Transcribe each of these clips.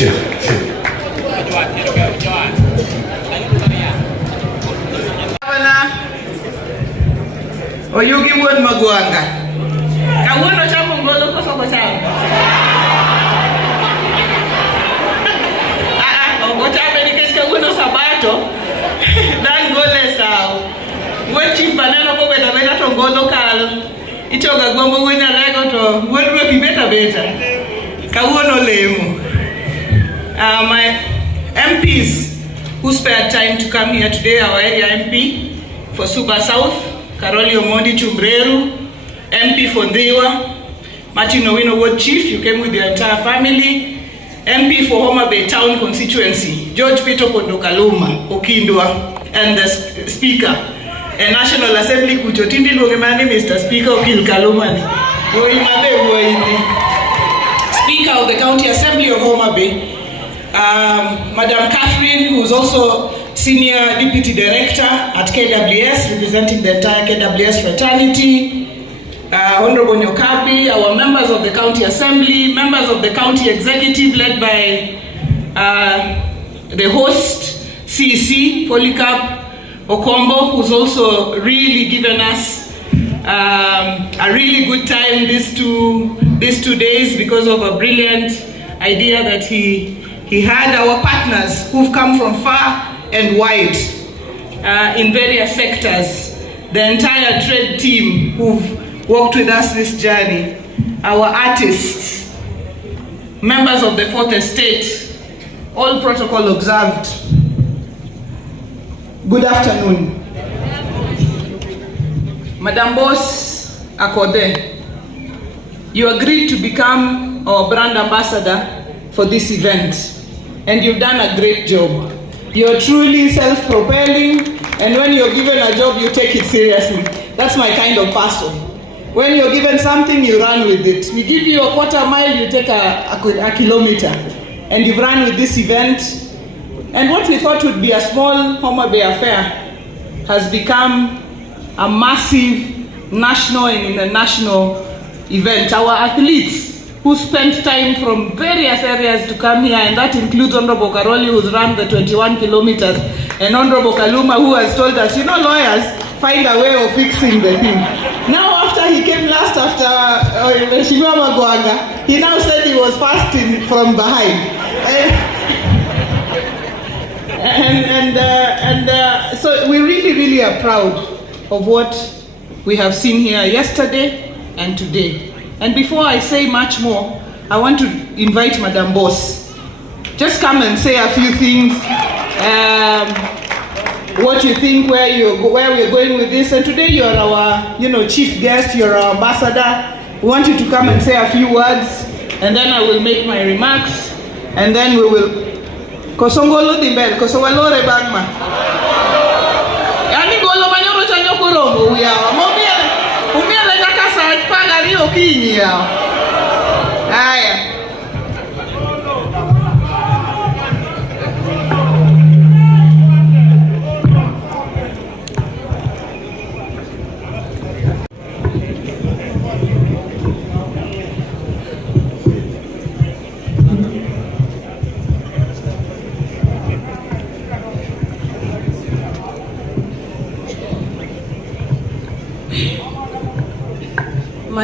Chill. Oyugi wuon magwanga. Kawuono chamo ngolo koso ko chamo. Ochame nikech kawuono sabato. Dan gole sao. Wuon chief baneno ko beta beta to ngolo kal. Ichoga gombo wuon nyalego to wuon ruoth beta beta. Kawuono lemo. My MPs who spared time to come here today, our area MP for Suba South, Karoli Omondi Chumbreru, MP for Ndiwa, Martin Owino Ward Chief, you came with the entire family, MP for Homabay Town Constituency, George Peter Pondokaluma, Okindwa, and the Speaker, and National Assembly Kuchotindi Lungemani, Mr. Speaker Okil Kalumani, Speaker of the County Assembly of Homabay, Madam Catherine, who is also Senior Deputy Director at KWS, representing the entire KWS fraternity, Honorable Nyokabi, our members of the County Assembly, members of the County Executive led by the host, CEC, Polycarp Okombo, who's also really given us a really good time these two days because of a brilliant idea that he had. Our partners who've come from far and wide in various sectors, the entire trade team who've worked with us this journey, our artists, members of the Fourth Estate, all protocol observed. Good afternoon. Madam Boss Akode, you agreed to become our brand ambassador for this event, and you've done a great job. You're truly self-propelling, and when you're given a job, you take it seriously. That's my kind of person. When you're given something, you run with it. We give you a quarter mile, you take a kilometer. And you've run with this event. And what we thought would be a small Homabay affair has become a massive national and international event. Our athletes who spent time from various areas to come here, and that includes Honorable Karoli, who's run the 21 kilometers, and Honorable Kaluma, who has told us, you know, lawyers find a way of fixing the thing. Now, after he came last after Shimwa Magwanga, he now said he was fasting from behind. So we really are proud of what we have seen here yesterday and today. And before I say much more, I want to invite Madam Boss. Just come and say a few things, what you think, where we're going with this. And today you are our, chief guest, you're our ambassador. We want you to come and say a few words, and then I will make my remarks, and then we will. Kosongolo dimbel, kosowalore bagma. Yani golo manyoro chanyo kurombo uya. Umia lega kasa panga rio kinyi ya. Haya.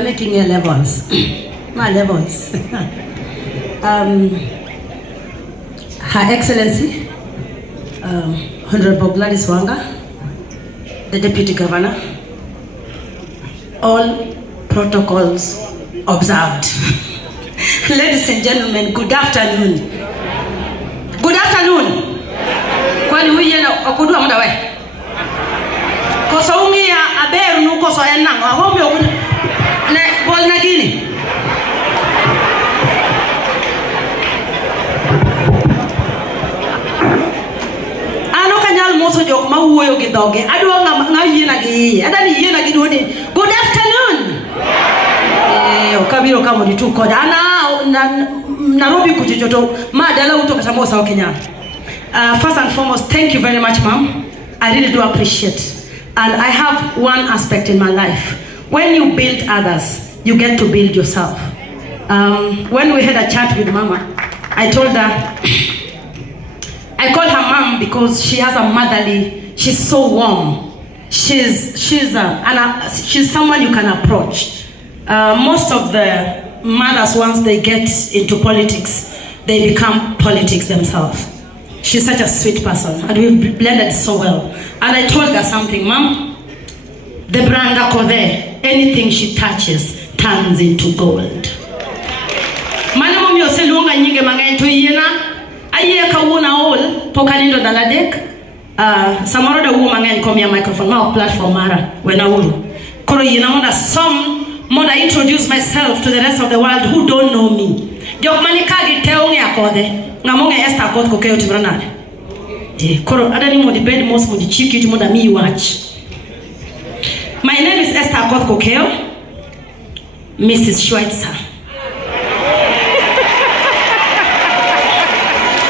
Making levels. My levels. Her Excellency, Honorable Gladys Wanga, the Deputy Governor, all protocols observed. Ladies and gentlemen, good afternoon. Good afternoon. Kwani huye na okudwa muda we. Koso ungi ya aberu nuko so enang. Ahombi okudu. Ne bol na gini. Ano kanyal moso jok ma wuoyo gi doge. Adwa nga yina gi. Adani yina gi doni. Good afternoon. Okabiro kama ni tu koda na Nairobi kujijoto madala uto katamosa wa Kenya. First and foremost, thank you very much, ma'am. I really do appreciate. And I have one aspect in my life. When you build others, you get to build yourself. When we had a chat with Mama, I told her, I called her mom because she has a motherly, she's so warm. She's someone you can approach. Most of the mothers, once they get into politics, they become politics themselves. She's such a sweet person, and we've blended so well. And I told her something, Mom, the brand Akode, anything she touches turns into gold. Mana mom yo selunga nyinge mangai to yena, aye kawuna all pokalindo daladek. Samaro da wu mangai come here microphone ma platform mara when I will. Koro yena moda some moda introduce myself to the rest of the world who don't know me. Jok manikagi teonge Akode. Ngamonge Esther Akode kokeo timranade. Koro adani modi bed most modi chiki to moda me watch. My name is Esther Akode Kokeo, Mrs. Schweitzer.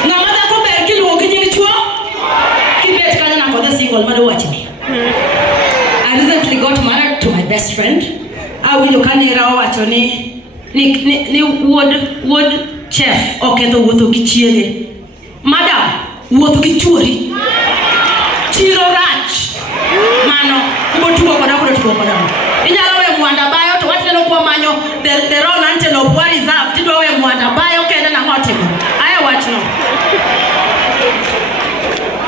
Namada ko be kilo okinyi chuo. Kibet kana na Akode single mother watch me. I recently got married to my best friend. I will kanira wacho ni wood chef oketo wuotho gi chiege. Madam, wuotho gi chuori. Chiro rach. Mano, kubotuo koda. Inyalo we mwanda bayo to watino kwa manyo the Roan Antelope what is up. Tido we mwanda bayo kenda na hotego. I watch no.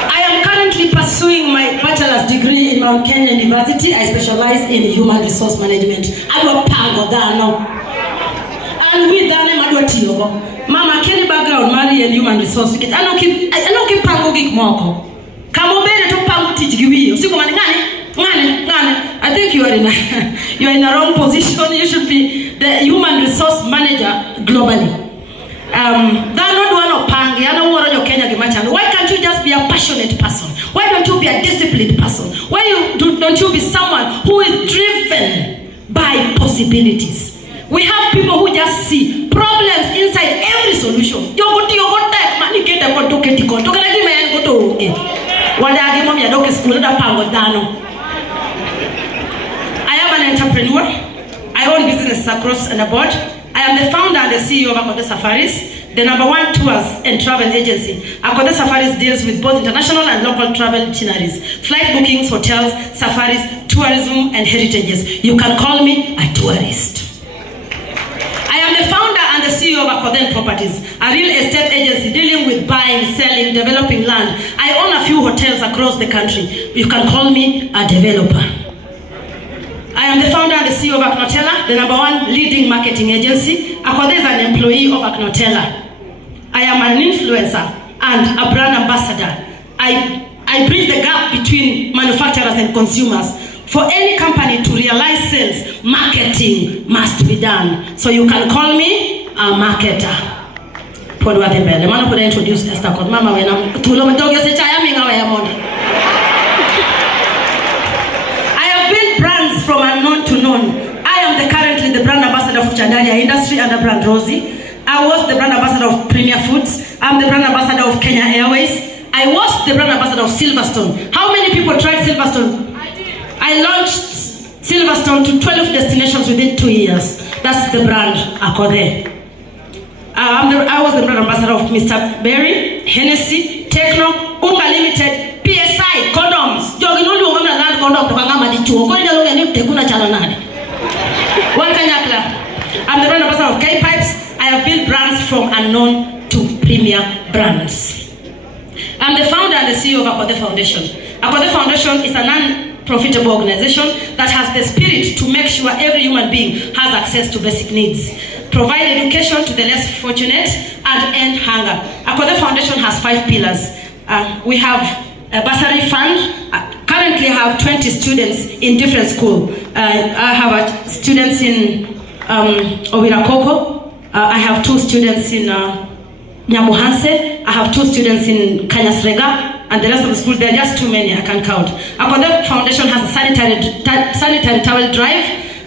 I am currently pursuing my bachelor's degree in Mount Kenya University. I specialize in human resource management. Adwa pango dano. And with dane madwa tiyogo. Mama Kenny background mari and human resource. I don't keep pango gik moko. Kamo bene to pango tich giwiyo. Siko mani ngani? I think you are in a wrong position. You should be the human resource manager globally. Why can't you just be a passionate person? Why don't you be a disciplined person? Why don't you be someone who is driven by possibilities? We have people who just see problems inside every solution. I am an entrepreneur. I own businesses across and abroad. I am the founder and the CEO of Akode Safaris, the #1 tours and travel agency. Akode Safaris deals with both international and local travel itineraries, flight bookings, hotels, safaris, tourism, and heritages. You can call me a tourist. I am the founder and the CEO of Akode Properties, a real estate agency dealing with buying, selling, developing land. I own a few hotels across the country. You can call me a developer. I am the founder and the CEO of Aknotela, the #1 leading marketing agency. Akode is an employee of Aknotela. I am an influencer and a brand ambassador. I bridge the gap between manufacturers and consumers. For any company to realize sales, marketing must be done. So you can call me a marketer. I introduce Esther Akode. Mama when I'm brands from unknown to known. I am currently the brand ambassador of Chandaria Industry under brand Rosie. I was the brand ambassador of Premier Foods. I'm the brand ambassador of Kenya Airways. I was the brand ambassador of Silverstone. How many people tried Silverstone? I launched Silverstone to 12 destinations within 2 years. That's the brand Akode. I was the brand ambassador of Mr. Berry, Hennessy, Techno, Unga Limited, PSI, condoms. I'm the brand ambassador of K-Pipes. I have built brands from unknown to premier brands. I'm the founder and the CEO of Akode Foundation. Akode Foundation is a non-profitable organization that has the spirit to make sure every human being has access to basic needs, provide education to the less fortunate, and end hunger. Akode Foundation has 5 pillars. We have a bursary fund. Currently I have 20 students in different schools. I have students in Owirakoko. I have 2 students in Nyamuhanse. I have 2 students in Kanyasrega. And the rest of the schools, there are just too many, I can't count. Akode Foundation has a sanitary towel drive.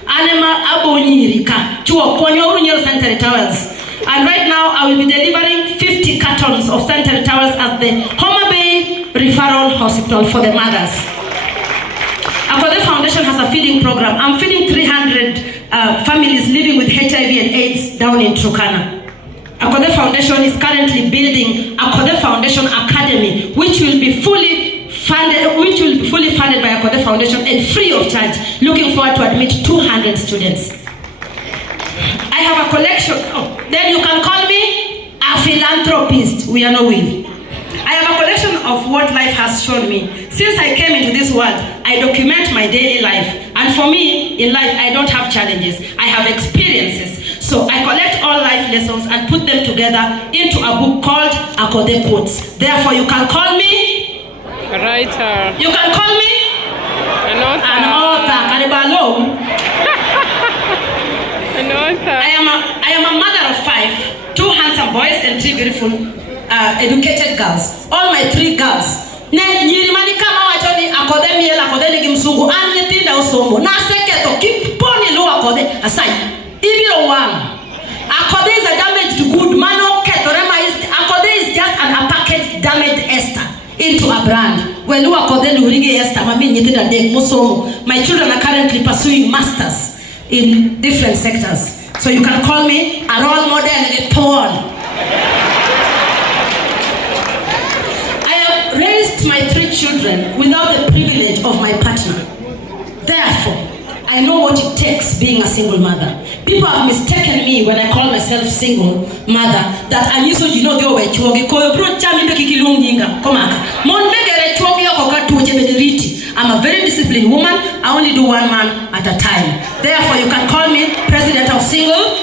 Anema Abonyirika. Chuo Konyo sanitary towels. And right now, I will be delivering 50 cartons of sanitary towels at the Homabay Referral Hospital for the mothers. Akode Foundation has a feeding program. I'm feeding 300 families living with HIV and AIDS down in Turkana. Akode Foundation is currently building Akode Foundation Academy, which will be fully funded by Akode Foundation and free of charge. Looking forward to admit 200 students. I have a collection. Then you can call me a philanthropist. We are not will. I have a collection of what life has shown me. Since I came into this world, I document my daily life. And for me, in life, I don't have challenges. I have experiences. So I collect all life lessons and put them together into a book called Akode Quotes. Therefore, you can call me a writer. You can call me an author. An author. An author. I am a mother of 5, 2 handsome boys and 3 beautiful educated girls. All my 3 girls. Ne nyirimani kama wachoni akode miela akode ni gimsungu anye tinda usomo na seketo kiponi lo akode asai ibiro one. Akode is a damaged good mano ketorema is akode is just a packaged damaged ester into a brand. When you akode luringe ester mami nyitinda dek musomo. My children are currently pursuing masters in different sectors. So you can call me a role model and a pawn. Raised my 3 children without the privilege of my partner. Therefore, I know what it takes being a single mother. People have mistaken me when I call myself single mother that I'm used to I'm a very disciplined woman. I only do 1 man at a time. Therefore, you can call me president of single.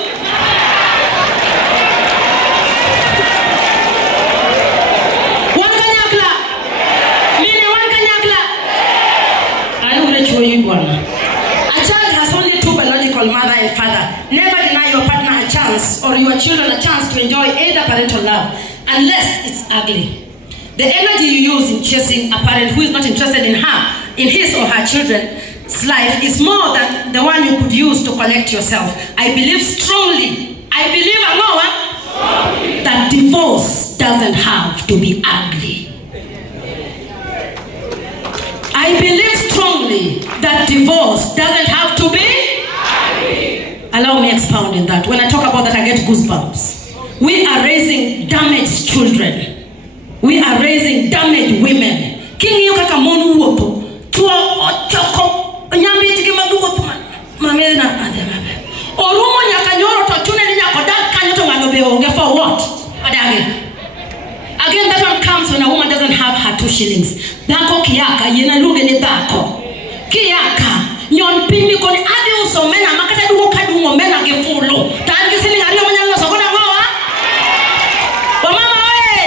A child has only 2 biological mother and father. Never deny your partner a chance or your children a chance to enjoy either parental love unless it's ugly. The energy you use in chasing a parent who is not interested in his or her children's life is more than the one you could use to collect yourself. I believe strongly, that divorce doesn't have to be ugly. I believe strongly that divorce doesn't have to be ugly. Allow me expound in that. When I talk about that, I get goosebumps. We are raising damaged children. We are raising damaged women. King you kaka monu wopo. Tuo ochoko. Nyambi tikima dugo tuma. Mamele na ademabe. Orumo nyakanyoro totune ni nyakoda kanyoto ngagobe onge for what? Adage. Again, that one comes when a woman doesn't have her 2 shillings. Dako kiyaka yena lunge ni dako. Kiyaka nyon pini koni adi uso mena makata dugo kadungo mena gefulo. Tangi sini ngari omanya ngoso kona ngoa. Wamama oye.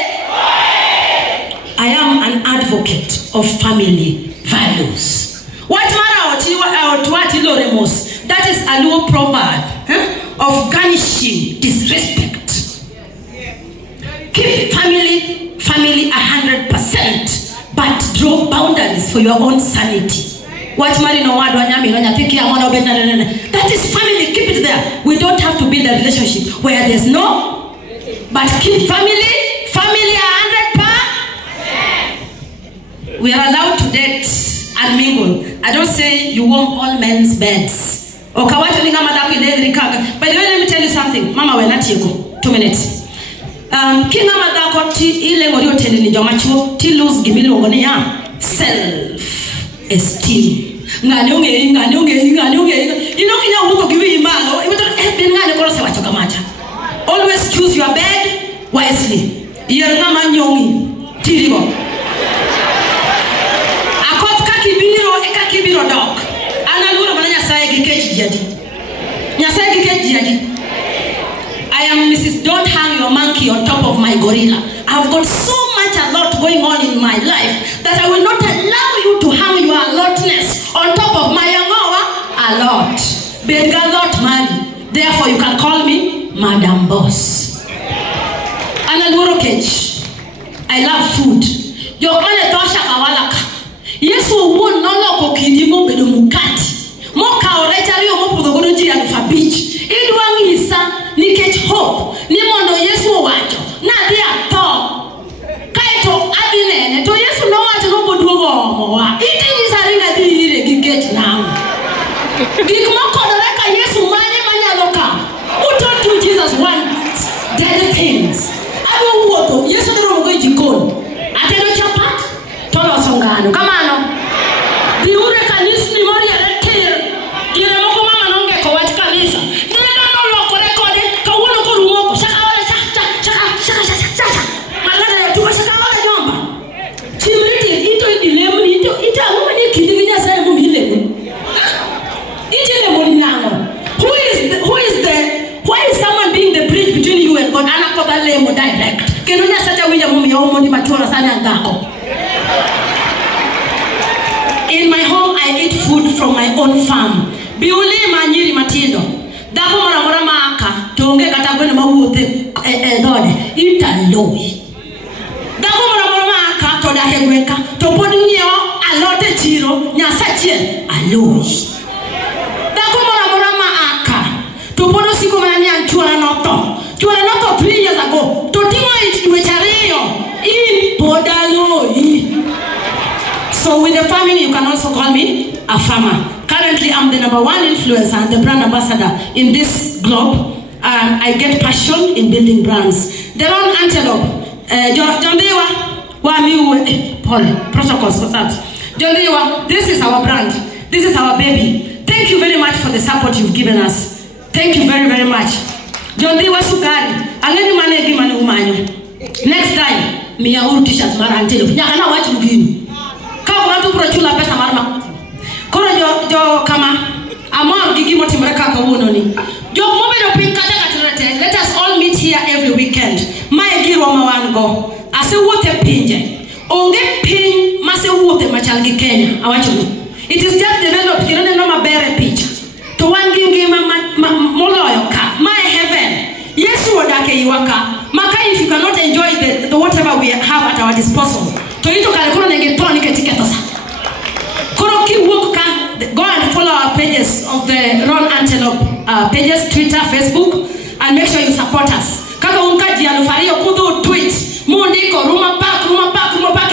I am an advocate of family values. What mara otuati loremos. That is a low proverb of garnishing disrespect. Keep family 100%, but draw boundaries for your own sanity. What marino wadu anyami wanya piki ya mwana obeta. That is family. Keep it there. We don't have to build a relationship where there's no, but keep family 100%. We are allowed to date and mingle. I don't say you want all men's beds. By the way, let me tell you something. Mama, we're not here. 2 minutes. Kinga madako ti ile ngorio tende ni jomachuo ti lose gimilo ngone ya self esteem. Ngani unge inokinya huko giwi imalo imeto ngani koro se wacho kamacha. Always choose your bed wisely. Yer ngama nyongi tirigo. Akot kakibiro dok. Ana lura bana nyasaye gikeji jadi. Nyasaye gikeji jadi. I am Mrs. Don't hang your monkey on top of my gorilla. I've got so much a lot going on in my life that I will not allow you to hang your allotness on top of my a lot. Beg a lot money. Therefore you can call me Madam Boss. Anaguro Cage. I love food. Yokane tosha kawalaka. Yesu won no kokindi mo bedo mukati. Mo ka oretari o mo pudogodo ji alufa beach. Idwangi isa ni catch hope. Ni mondo Yesu wacho. Na dia to. Kaito adinene to Yesu no wacho no boduogo mo wa. Iti ni saringa di ire gi catch now. Gik mo kodoreka Yesu manye manyalo ka. Who told you Jesus wants dead the things. Abo woto, yeso de romo go jikon. Atelo chapat, tolo songano. Kamano. Diure kanisa ni mori aretir. Dire moko mama nonge ko wati kanisa. Dire no loko rekode ka wono ko rumoko. Saka wala saka. Malada ya tuwa saka wala nyomba. Chimriti ito idilemu ito ita ngani kidiginya sa mu hilemu. Ite le molinyango. Why is someone being the bridge between you and God? Anakota lemo direct. Kenunya sacha wija mumi ya umo ni matura sana ngako. In my home, I eat food from my own farm. Biuli manyiri matindo. Dako mora maka. Tonge katagwene mawuote dode. Italoi. Dako mora maka. Toda hegweka. Topodi nyo alote chiro. Nyasachie aloi. Dako mora maka. Topodo siku mananya chura noto. Chura noto 3 years ago. Totimo ichwechareyo. Podaloi. So with the farming, you can also call me a farmer. Currently, I'm the #1 influencer and the brand ambassador in this globe. I get passion in building brands. The Roan Antelope. Jondewa, Paul, protocols for that. Jondewa, this is our brand. This is our baby. Thank you very much for the support you've given us. Thank you very, very much. Jondewa Sugari, angeni manegi manu umanyo. Next time, miya uru t-shirts mara Antelope. Nyakana wachi mugini. Kau bantu prochula pesa marma. Kono jo kama among gigi motimre kaka wononi. Jo mobile pinkata katirete. Let us all meet here every weekend. My giro mawango. Ase wote pinje. Onge pin mase wote machalgi Kenya. Awachu. It is just developed. You don't know my bare picture. To one gingi moloyo ka. My heaven. Yesu wadake iwaka. Maka if you cannot enjoy the whatever we have at our disposal. To ito kale kono nenge toni ketiketo sa. Kono ki work ka go and follow our pages of the Roan Antelope pages, Twitter, Facebook, and make sure you support us. Kaka unkaji alufario kudu tweet. Mundiko ruma pack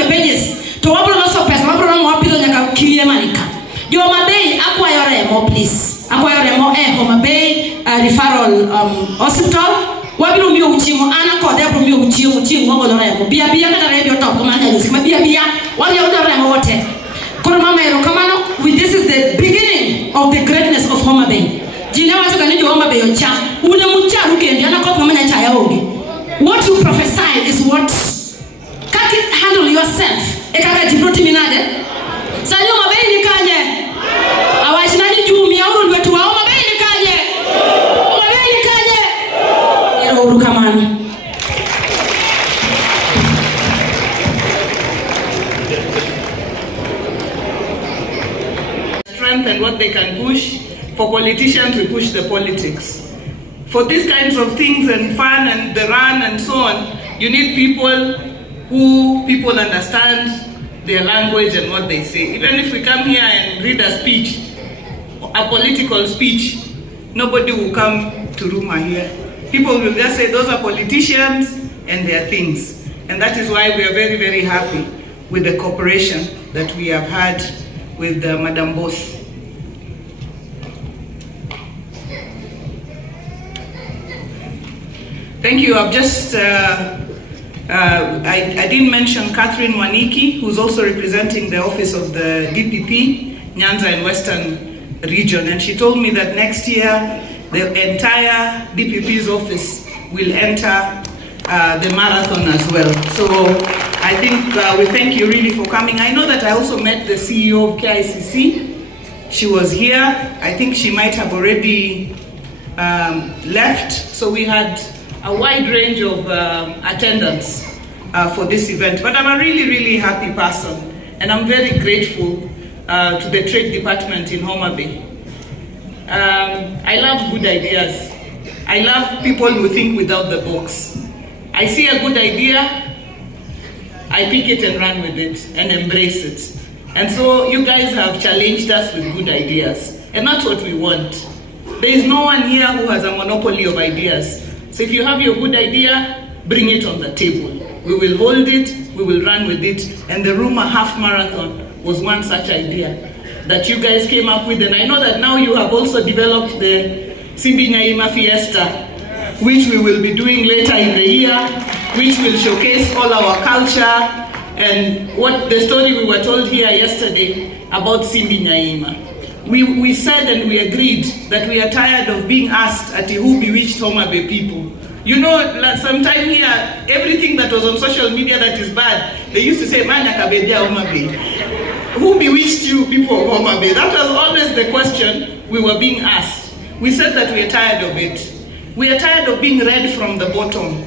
pages. To wablo no so pesa wablo no wapilo nyaka kiye manika. Yo Homabay akwa yoremo please. Akwa yoremo Homabay referral hospital. Wabiru miyo uchimo ana kode wabiru miyo uchimo wago loremo bia kata rebio top kumanya yusima bia wabiru loremo wote kono mama yero kamano this is the beginning of the greatness of Homabay. Jina watu kaniju Homabay yocha ule mucha rukendi ana kopa manya chaya ogi. What you prophesy is what kaki handle yourself ekaka jibroti minade sanyo Homabay ni kanye awachinani jumi ya uru wetu wa Homabay ni kanye strength and what they can push. For politicians, we push the politics. For these kinds of things and fun and the run and so on, you need people who understand their language and what they say. Even if we come here and read a speech, a political speech, nobody will come to Ruma here. People will just say those are politicians and their things. And that is why we are very, very happy with the cooperation that we have had with Madam Boss. Thank you. I've just, I didn't mention Catherine Waniki, who's also representing the office of the DPP, Nyanza and Western region. And she told me that next year, the entire DPP's office will enter the marathon as well. So I think we thank you really for coming. I know that I also met the CEO of KICC. She was here. I think she might have already left. So we had a wide range of attendance for this event. But I'm a really, really happy person. And I'm very grateful to the Trade Department in Homabay. I love good ideas. I love people who think without the box. I see a good idea, I pick it and run with it and embrace it. And so you guys have challenged us with good ideas. And that's what we want. There is no one here who has a monopoly of ideas. So if you have your good idea, bring it on the table. We will hold it, we will run with it. And the Ruma Half Marathon was one such idea that you guys came up with. And I know that now you have also developed the Simbi Nyaima Fiesta which we will be doing later in the year, which will showcase all our culture and what the story we were told here yesterday about Simbi Nyaima. We said and we agreed that we are tired of being asked at who bewitched Homabay people. You know, sometime here, everything that was on social media that is bad, they used to say, Manya Kabedia Homabay. Who bewitched you people of Homabay? That was always the question we were being asked. We said that we are tired of it. We are tired of being read from the bottom.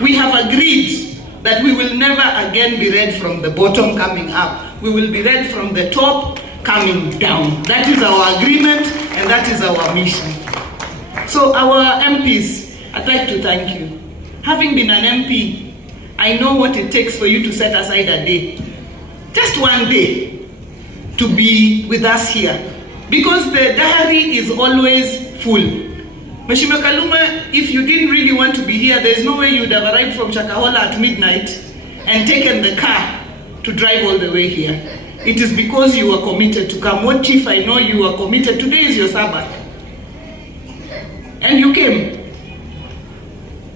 We have agreed that we will never again be read from the bottom coming up. We will be read from the top coming down. That is our agreement and that is our mission. So our MPs, I'd like to thank you. Having been an MP, I know what it takes for you to set aside a day, just one day, to be with us here. Because the diary is always full. Mheshimiwa Kaluma, if you didn't really want to be here, there's no way you'd have arrived from Shakahola at midnight and taken the car to drive all the way here. It is because you were committed to come. What chief, I know you were committed. Today is your Sabbath. And you came.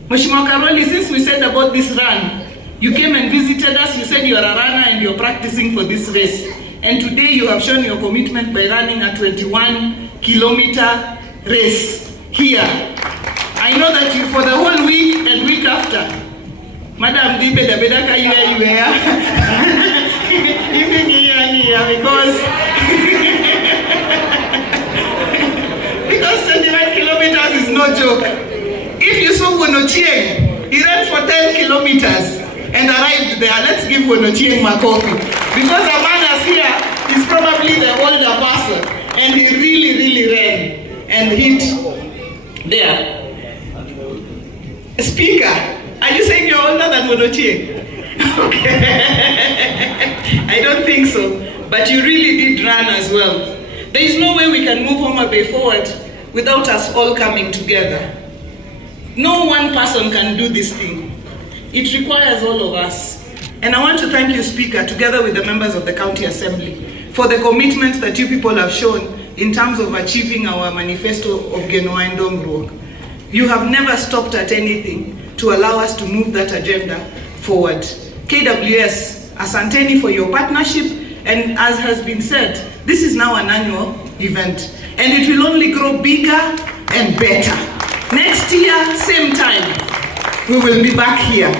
Mheshimiwa Karoli, since we said about this run, you came and visited us, you said you are a runner and you're practicing for this race. And today you have shown your commitment by running a 21-kilometer race here. I know that you, for the whole week and week after, Madam Dibe da Bedaka, you were even here because 21 kilometers is no joke. If you saw Wonochieng, he ran for 10 kilometers and arrived there. Let's give Wonochieng Makofi. Because Amana's here is probably the older person and he really ran and hit there. Speaker, are you saying you're older than Wonochieng? Okay. I don't think so. But you really did run as well. There is no way we can move Homabay forward without us all coming together. No one person can do this thing. It requires all of us. And I want to thank you, Speaker, together with the members of the County Assembly, for the commitment that you people have shown in terms of achieving our manifesto of Genoa and Dongruok. You have never stopped at anything to allow us to move that agenda forward. KWS, asanteni for your partnership, and as has been said, this is now an annual event, and it will only grow bigger and better. Next year, same time, we will be back here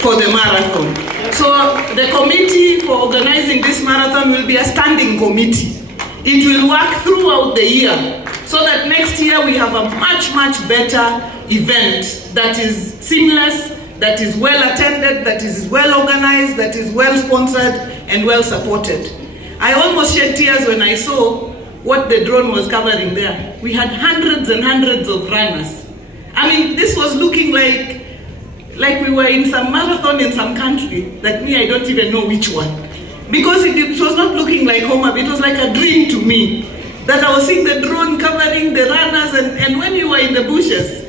for the marathon. So the committee for organizing this marathon will be a standing committee. It will work throughout the year so that next year we have a much better event that is seamless, that is well attended, that is well organized, that is well sponsored and well supported. I almost shed tears when I saw what the drone was covering there. We had hundreds and hundreds of runners. I mean, this was looking like we were in some marathon in some country that I don't even know which one. Because it was not looking like Homabay, it was like a dream to me. That I was seeing the drone covering the runners, and when you were in the bushes,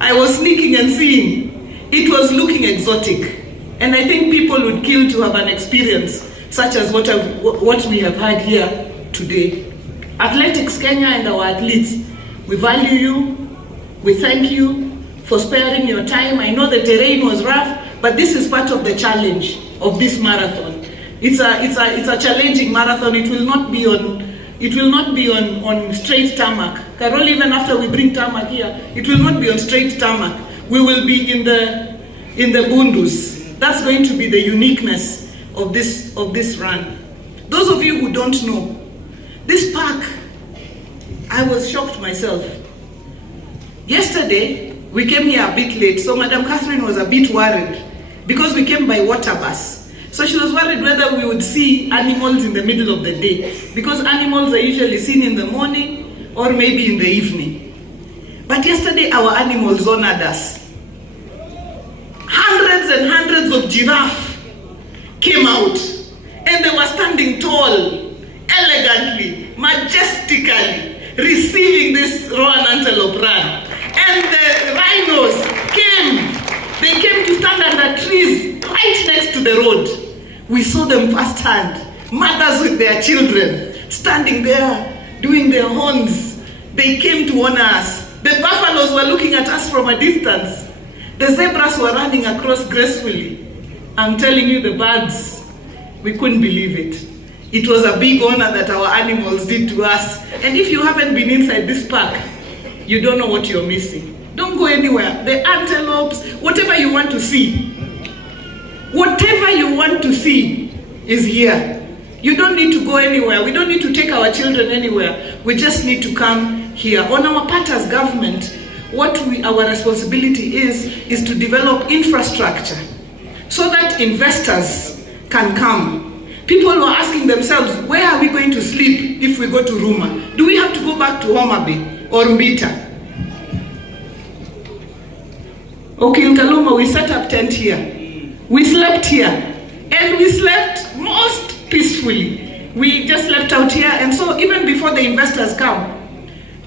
I was sneaking and seeing. It was looking exotic. And I think people would kill to have an experience such as what we have had here today. Athletics Kenya and our athletes, we value you, we thank you for sparing your time. I know the terrain was rough, but this is part of the challenge of this marathon. It's a challenging marathon. It will not be on straight tarmac. Carol, even after we bring tarmac here, it will not be on straight tarmac. We will be in the bundus. That's going to be the uniqueness of this run. Those of you who don't know, this park, I was shocked myself. Yesterday, we came here a bit late, so Madam Catherine was a bit worried because we came by water bus. So she was worried whether we would see animals in the middle of the day, because animals are usually seen in the morning or maybe in the evening. But yesterday, our animals honored us. Hundreds and hundreds of giraffe came out, and they were standing tall, elegantly, majestically, receiving this Roan Antelope run. And the rhinos came. They came to stand under trees right next to the road. We saw them firsthand, mothers with their children, standing there, doing their horns. They came to honor us. The buffaloes were looking at us from a distance. The zebras were running across gracefully. I'm telling you, the birds, we couldn't believe it. It was a big honor that our animals did to us. And if you haven't been inside this park, you don't know what you're missing. Don't go anywhere. The antelopes, whatever you want to see. Whatever you want to see is here. You don't need to go anywhere. We don't need to take our children anywhere. We just need to come here. On our part as government, our responsibility is to develop infrastructure so that investors can come. People were asking themselves, where are we going to sleep if we go to Ruma? Do we have to go back to Homabay or Mbita? Okay, in Kaluma, we set up tent here. We slept here. And we slept most peacefully. We just slept out here. And so even before the investors come,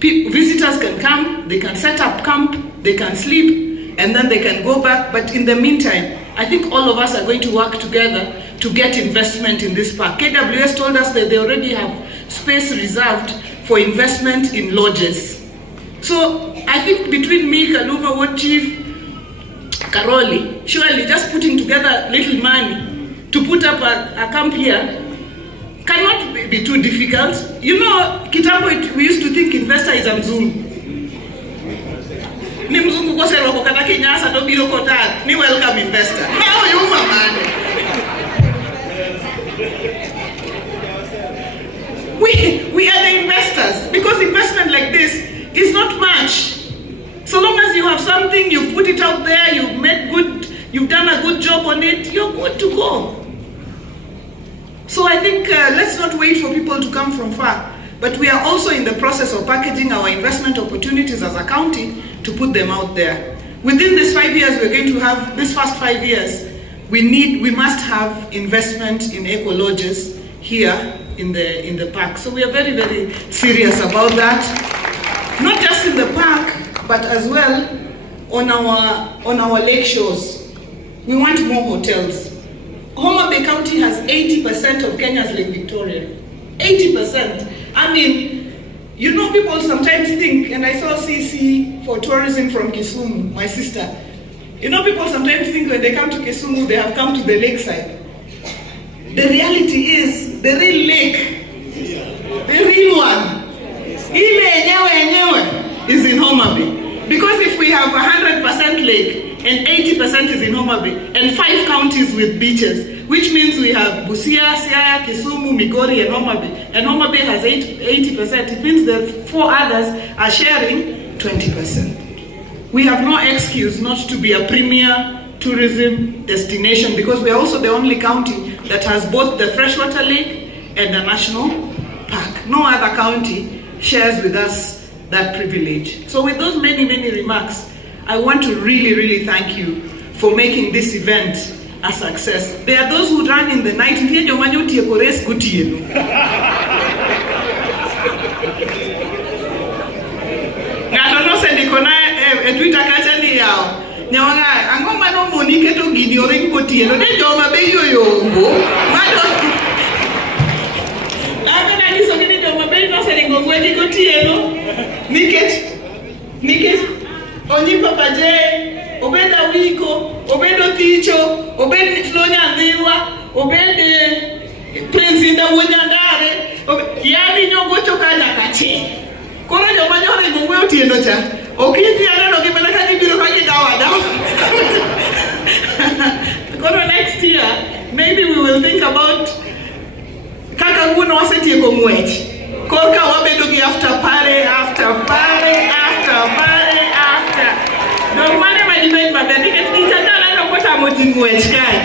visitors can come, they can set up camp, they can sleep, and then they can go back. But in the meantime, I think all of us are going to work together to get investment in this park. KWS told us that they already have space reserved for investment in lodges. So I think between me, Kaluma, Ward Chief, Karoli, surely just putting together little money to put up a camp here cannot be too difficult. You know, kitambo, we used to think investor is a mzungu. Ni mzungu kwa sero kwa kata kinyasa to biro kota ni welcome investor. How you mama? We are the investors, because investment like this is not much. So long as you have something, you put it out there, you've done a good job on it, you're good to go. So I think let's not wait for people to come from far, but we are also in the process of packaging our investment opportunities as a county to put them out there. Within these 5 years, we're going to have, this first 5 years, we must have investment in eco lodges here in the park. So we are very, very serious about that. Not just in the park, but as well on our lake shores. We want more hotels. Homabay County has 80% of Kenya's Lake Victoria. 80%. I mean, you know, people sometimes think, and I saw CC for tourism from Kisumu, my sister. You know, people sometimes think when they come to Kisumu, they have come to the lakeside. The reality is, the real lake, the real one, is in Homabay. Because if we have 100% lake and 80% is in Homabay, and 5 counties with beaches, which means we have Busia, Siaya, Kisumu, Migori, and Homabay has 80%. It means that 4 others are sharing 20%. We have no excuse not to be a premier tourism destination, because we are also the only county that has both the freshwater lake and the national park. No other county shares with us that privilege. So with those many, many remarks, I want to really, really thank you for making this event a success. There are those who run in the night. Nyawanga angoma no monike to gidi oring kotieno ne joma be yoyongo mado abena diso ni joma be no seringo ngweni kotieno nikech onyi papa je obeda wiko obedo ticho obed flonya ndiwa obed prince nda wonyandare yani nyongo chokanya kache koro joma nyore ngwe otieno cha next year, maybe we will think about Kakaguno Wasetieko Mwech. Korka wabedogi after pare. No matter my debate, my bed, it's another what I'm watching Mwech guy.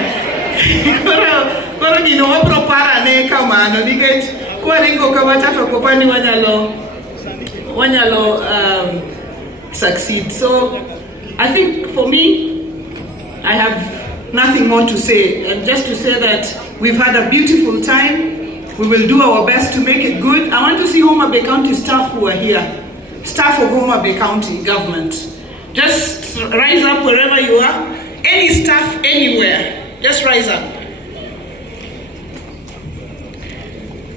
Koro gino wapro para ne kamano, niket kwaringo kawatato kopani wanyalo succeed. So I think for me, I have nothing more to say, and just to say that we've had a beautiful time. We will do our best to make it good. I want to see Homabay County staff who are here, staff of Homabay County government. Just rise up wherever you are. Any staff anywhere, just rise up.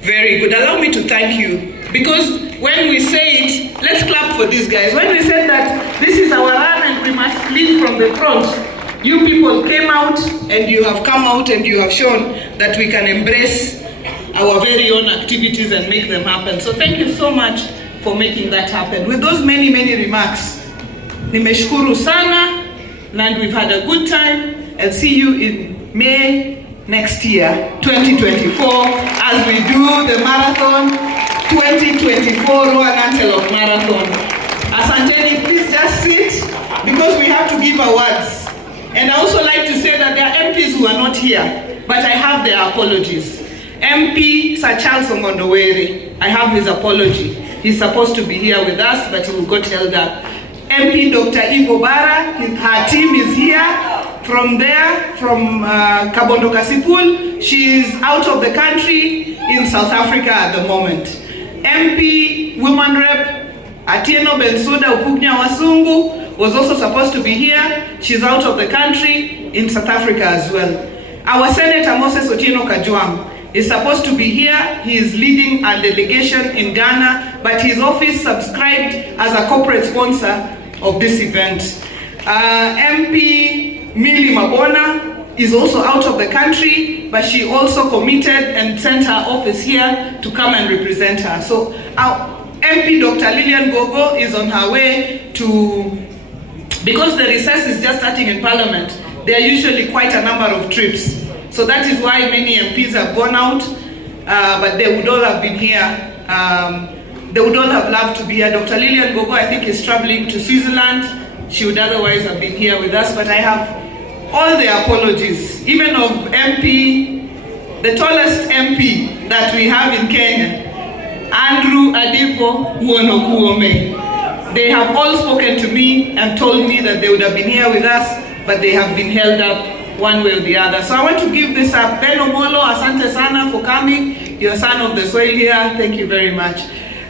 Very good. Allow me to thank you, because when we said, let's clap for these guys, when we said that this is our run and we must lead from the front, you people came out and you have come out and you have shown that we can embrace our very own activities and make them happen. So thank you so much for making that happen. With those many remarks, nimeshukuru sana, and we've had a good time, and see you in May next year, 2024, as we do the marathon, 2024 Roan Antelope Marathon. Asanteni, please just sit, because we have to give awards. And I also like to say that there are MPs who are not here, but I have their apologies. MP Sir Charles Omondowere, I have his apology. He's supposed to be here with us, but he got held up. MP Dr. Ivo Bara, her team is here. From there, from Kabondo Kasipul, she's out of the country in South Africa at the moment. MP Women Rep Atieno Bensuda Upugnya Wasungu was also supposed to be here. She's out of the country in South Africa as well. Our Senator Moses Otieno Kajwang is supposed to be here. He is leading a delegation in Ghana, but his office subscribed as a corporate sponsor of this event. MP Millie Mabona is also out of the country, but she also committed and sent her office here to come and represent her. So our MP Dr. Lillian Gogo is on her way to, because the recess is just starting in Parliament, there are usually quite a number of trips. So that is why many MPs have gone out, but they would all have been here. They would all have loved to be here. Dr. Lillian Gogo, I think, is traveling to Switzerland. She would otherwise have been here with us, but I have all the apologies, even of MP, the tallest MP that we have in Kenya, Andrew Adipo Uonokuome. They have all spoken to me and told me that they would have been here with us, but they have been held up one way or the other. So I want to give this up. Ben Omolo, asante sana for coming. You're a son of the soil here. Thank you very much.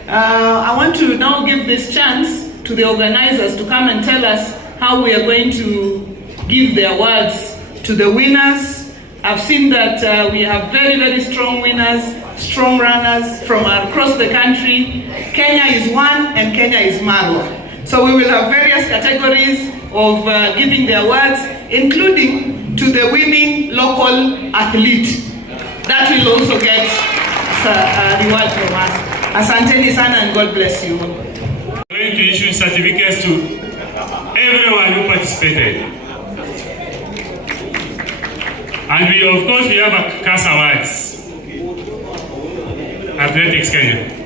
I want to now give this chance to the organizers to come and tell us how we are going to give the awards to the winners. I've seen that we have very strong winners, strong runners from across the country. Kenya is one and Kenya is Marwa. So we will have various categories of giving the awards, including to the winning local athlete. That will also get a reward from us. Asanteni sana and God bless you. We're going to issue certificates to everyone who participated. And we, of course, we have a CAS Awards. Athletics Kenya.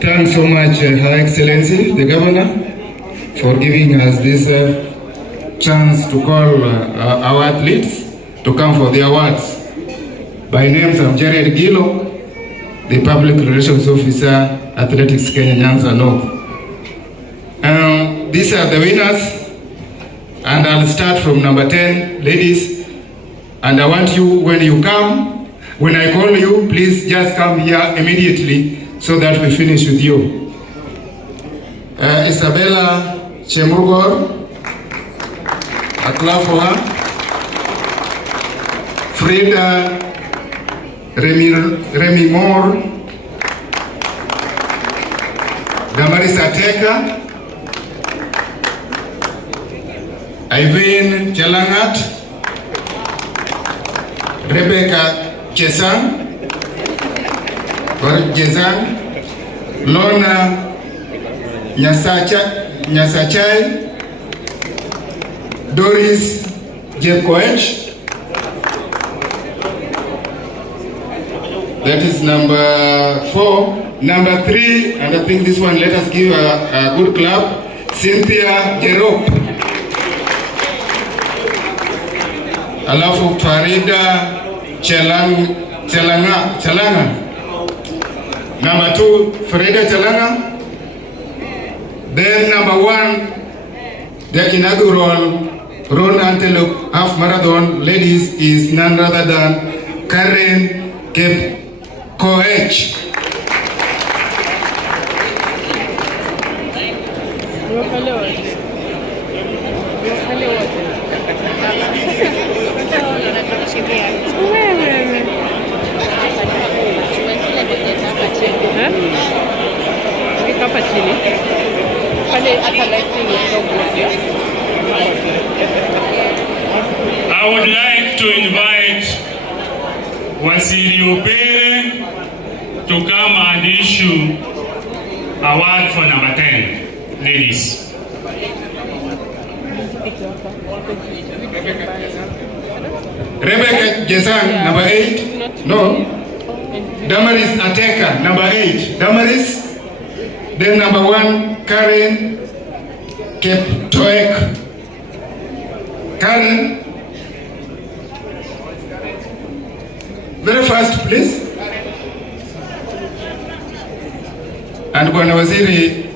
Thanks so much, Her Excellency, the Governor, for giving us this chance to call our athletes to come for the awards. By name, I'm Jared Gilo, the Public Relations Officer, Athletics Kenya Nyanza North. These are the winners, and I'll start from number 10, ladies. And I want you, when you come, when I call you, please just come here immediately so that we finish with you. Isabella Chemurgor, a clap for her. Frida Remy Moore, Damaris Ateka, Ivan Chelangat, Rebecca Chesang, Lorna Nyasachai, Doris Jebkoech. That is number 4. Number 3, and I think this one, let us give a good clap, Cynthia Jerop. Alafu Farida Chalanga. Number 2, Farida Chalanga. Then number 1, the inaugural Roan Antelope Half Marathon ladies is none other than Karen Koech. Hapa chini. Pale hata lighting I would like to invite Wasiri Opere to come and issue award for number 10, ladies. Rebecca Jesang, number 8. No. Damaris Ateka, number 8. Damaris. Then number 1, Karen Keptoek. Karen. Very fast, please. And Bwana Waziri,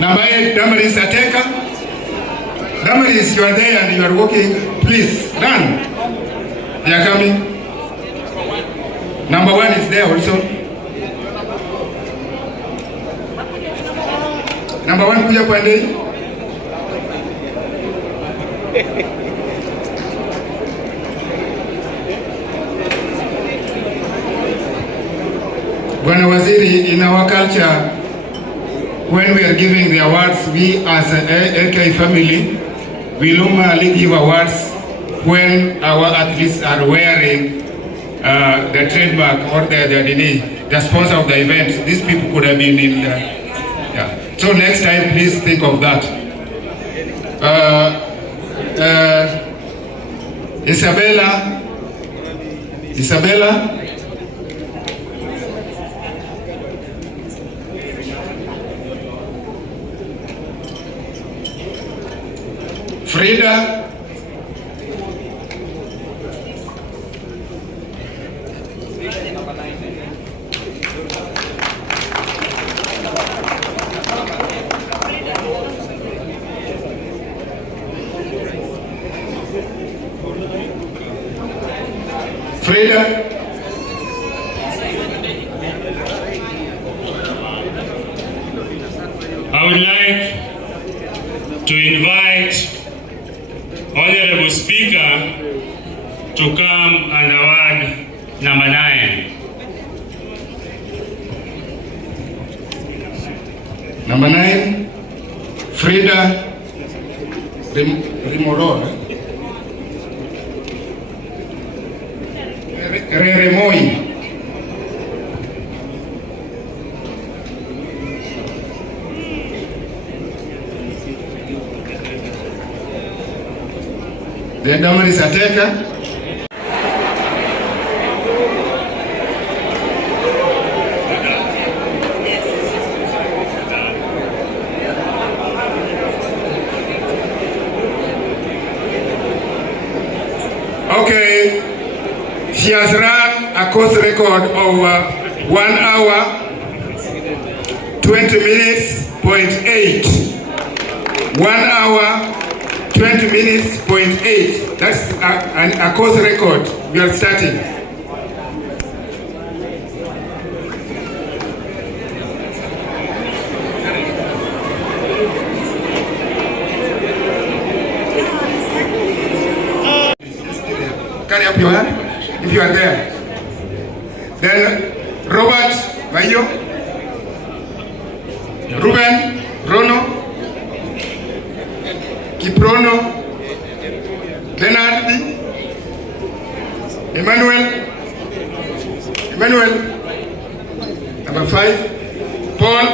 number 8, Damaris Ateka. Damaris, you are there and you are walking. Please, run. They are coming. Number 1 is there also. Number 1, kuja pande. Bwana Waziri, in our culture, when we are giving the awards, we as a AK family, we normally give awards when our athletes are wearing the trademark or the sponsor of the event. These people could have been in the, yeah. So next time, please think of that. Isabella. Frida. Frida. I would like to invite Honorable Speaker to come and award number 9. Number 9, Frida Rimoro. Remoi. Then Damaris Ateka. Okay, she has run a course record of 1 hour, 20 minutes, .8. 1 hour, 20 minutes, .8. That's a course record. We are starting. Carry up your hand if you are there. Then Robert Mayo, Ruben Rono, Kiprono, Bernard, Emmanuel, number 5, Paul.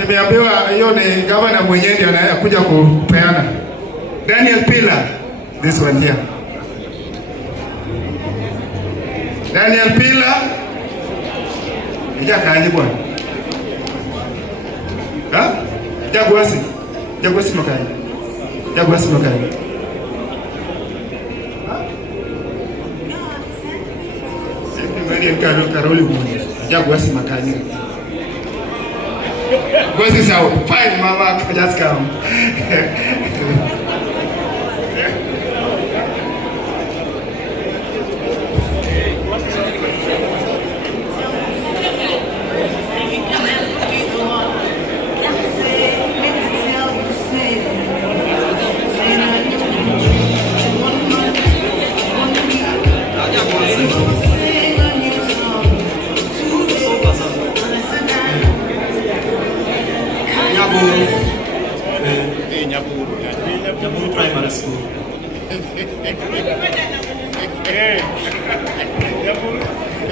Nimeambiwa hiyo ni governor mwenyewe ndiye anakuja kupeana. Daniel Pila, this one here. Daniel Pila. Ijakaje bwana? Ha? Jaguasi makai. Jaguasi makai. Sisi Karoli mmoja. Jaguasi makai. Goes is out. Fine, mama, just come.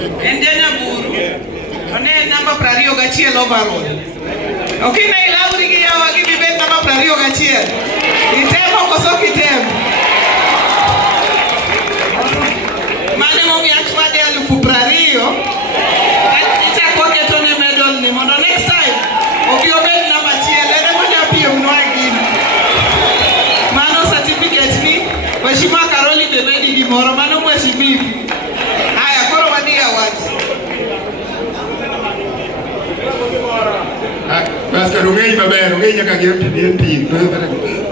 En janya buru. Ane namba prario gachiel overall. Okina ilauri gi yawa gi bibet namba prario gachiel. Itemo koso kitemo. Mane momi achwade alufu prario. Icha kwa ketone medal ni mono next time. Okiobet namba chiel. Ene moja pia unwagi. Mano certificate ni. Weshima Karoli bebedi di moro. Mano mweshimi. Haya, koro wadi awards. Basta rungei baber, rungei nyaka GMP.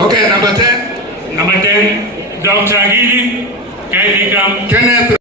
Okay, number 10. Number 10, Dr. Agili, Kaidikam. Kenneth.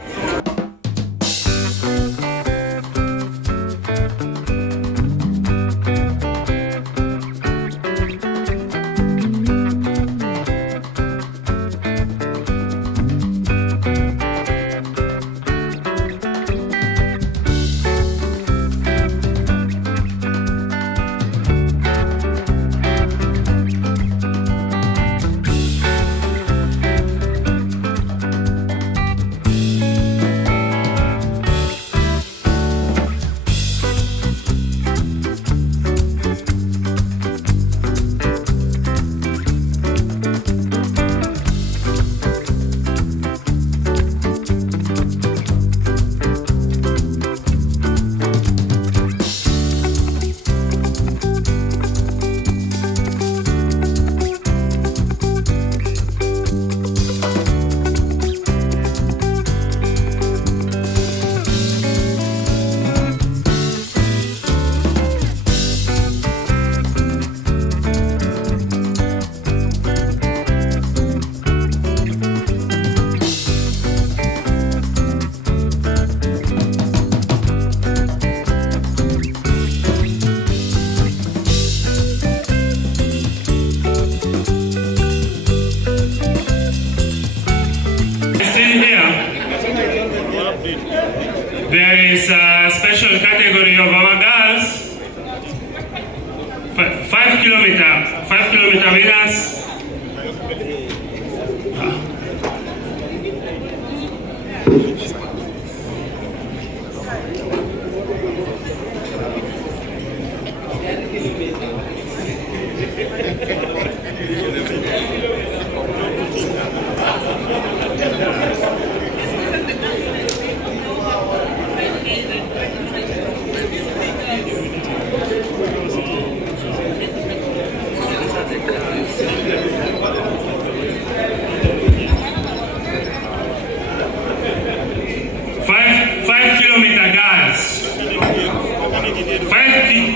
There is a special category of our girls, 5 kilometer winners.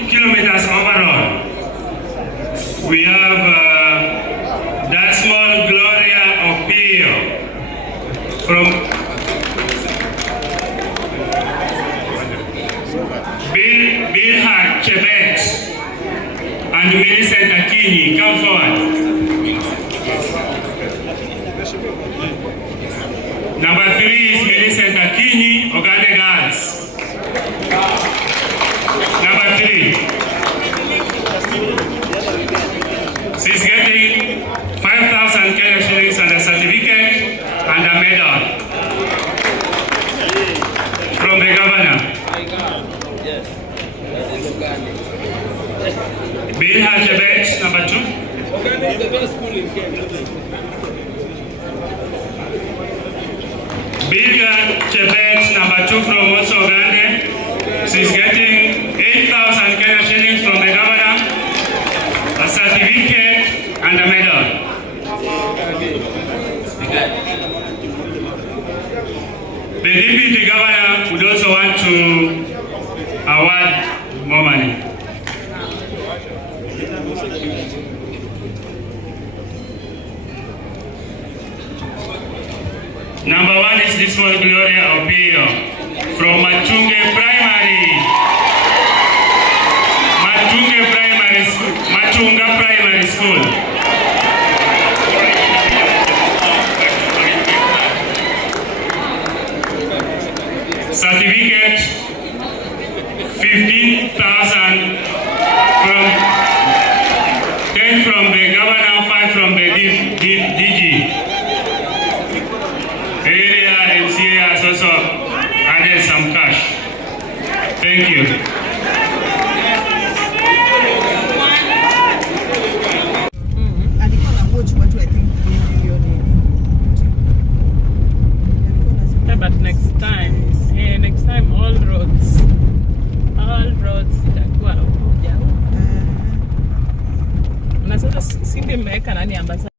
Kilometers overall. We have that small Gloria Opio from Bilhak Chebet and Millicent Akini. Come forward. Number 3 is Millicent Akini, Ogande Girls. Number 3. She's getting 5,000 Kenya shillings and a certificate and a medal from the governor. Bill Hajabet, number 2. Bill Hajabet, number 2 from also Uganda. She's getting 8,000 Kenya shillings from the governor, a certificate and a medal. The deputy governor would also want to award more money. Number 1 is this one, Gloria Opio from Matunge Primary. Matunga Primary School. Certificate 15,000 from 10 from the governor, 5 from the DG. Area MCA has also added some cash. Thank you. Yeah, but next time all roads itakuwa huja. Na sasa Cindy mmeweka nani ambassador?